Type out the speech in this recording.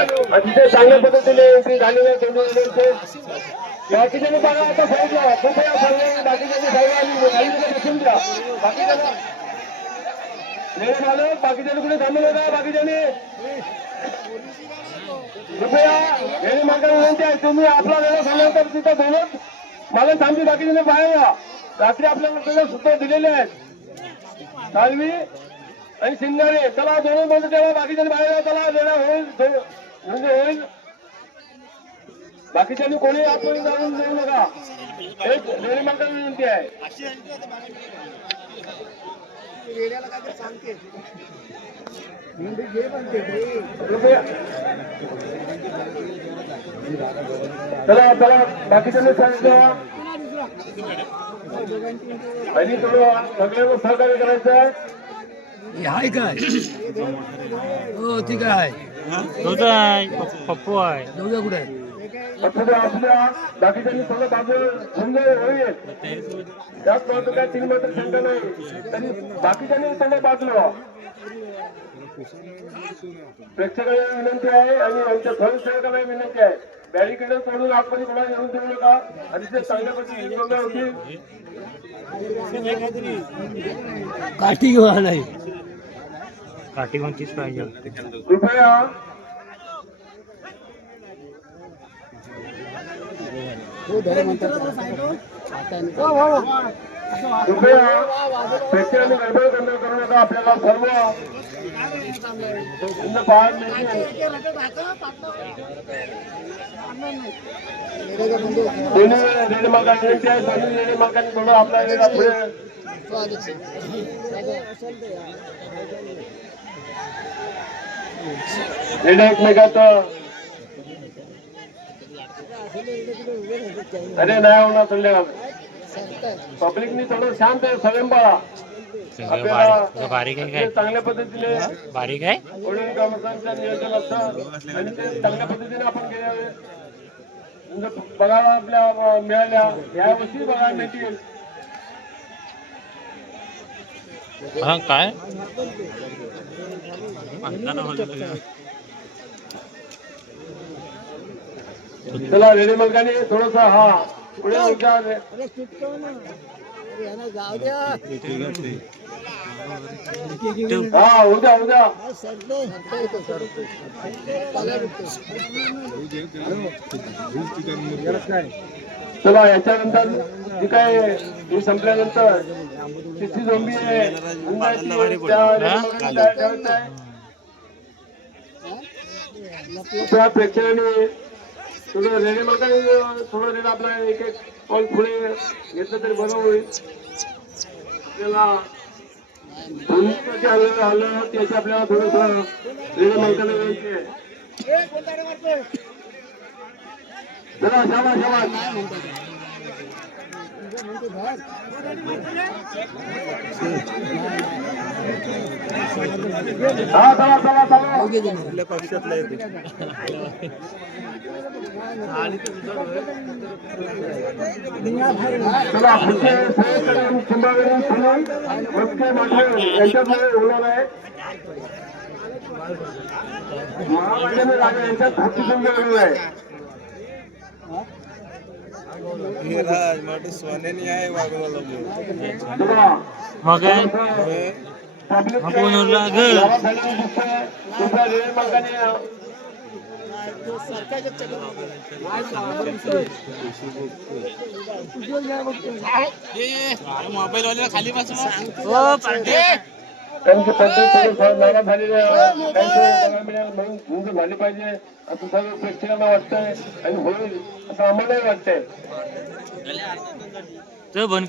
अतिशय चांगल्या पद्धतीने एंट्री झालेल्या दोन्ही बाकीच्याने बघा आता साईडला कृपया सर्व बाकीच्याने साईडला बसून द्या. बाकीच्या लेट झालं बाकीच्याने कुठे थांबू नका. बाकीच्याने कृपया गेली मार्गाने विनंती आहे तुम्ही आपला वेळ झाल्यानंतर तिथं बोलत मला थांबी बाकीच्याने बाहेर या. रात्री आपल्याला सगळं सूत्र दिलेले आहेत सालवी आणि शिंगारे. चला दोन बंद ठेवा बाकीच्याने बाहेर या. चला वेळा होईल म्हणजे होईल. बाकीच्यांनी कोणी आपण जाऊन देऊ नका. एक लेडी मार्गाने विनंती आहे. चला चला बाकीच्यांनी सांगितलं आणि थोडं सगळ्यांना सहकार्य करायचं आहे काय हो ठीक आहे पप्पू आहे जाऊया कुठे आपल्या बाकीच्यांनी सगळं बाजू होईल. जास्त मात्र काय 3 मात्र शंका नाही तरी बाकीच्यांनी सगळं बाजूला प्रेक्षकांना विनंती आहे आणि आमच्या स्वयंसेवकांना विनंती आहे. बॅरिकेड सोडून आतमध्ये कोणाला येऊन देऊ नका. अतिशय चांगल्या पद्धतीने होती. काठी घेऊन नाही काठी कोणतीच पाहिजे कृपया कृपया प्रेक्षकांनी गडबड करू नका. आपल्याला सर्व दोन्ही रेडमार्गाने विनंती आहे. दोन्ही रेडमार्गाने थोडं आपल्या पुढे रेड एकमेकात अरे नाही होणार संध्याकाळ. पब्लिकनी थोडं शांत स्वयंपाळा. बारीक आहे काय चांगल्या पद्धतीने बारीक आहे वडील ग्रामस्थांचं नियोजन असतं आणि ते चांगल्या पद्धतीने आपण केल्यावे बघायला आपल्या मिळाल्या या गोष्टी बघायला मिळतील. हा काय चला रेडी मार्गाने थोडस हा पुढे हा उद्या उद्या चला याच्यानंतर जी काय ही संपल्यानंतर तिची झोंबी त्या प्रेक्षकांनी थोडं रेडी मार्गाने थोडं रेड आपला एक एक कॉल पुढे घेतलं तरी बरं होईल. आपल्याला आलं त्याची आपल्याला थोडंसं रेडी मार्गाने घ्यायची आहे. चला शाबास शाबास हा चला चला चला आपल्या पक्षातला येते चला यांच्यामध्ये होणार आहे. महाराजांनी राजा यांच्यात धोती संघ आहे. सोन्यानी आहे वागवाला मग मोबाईल वाल्याला खाली बसून त्यांची पद्धत नाराज झालेली म्हणून झाली पाहिजे असं सर्व प्रेक्षकांना वाटतंय आणि होईल असं आम्हालाही वाटतंय.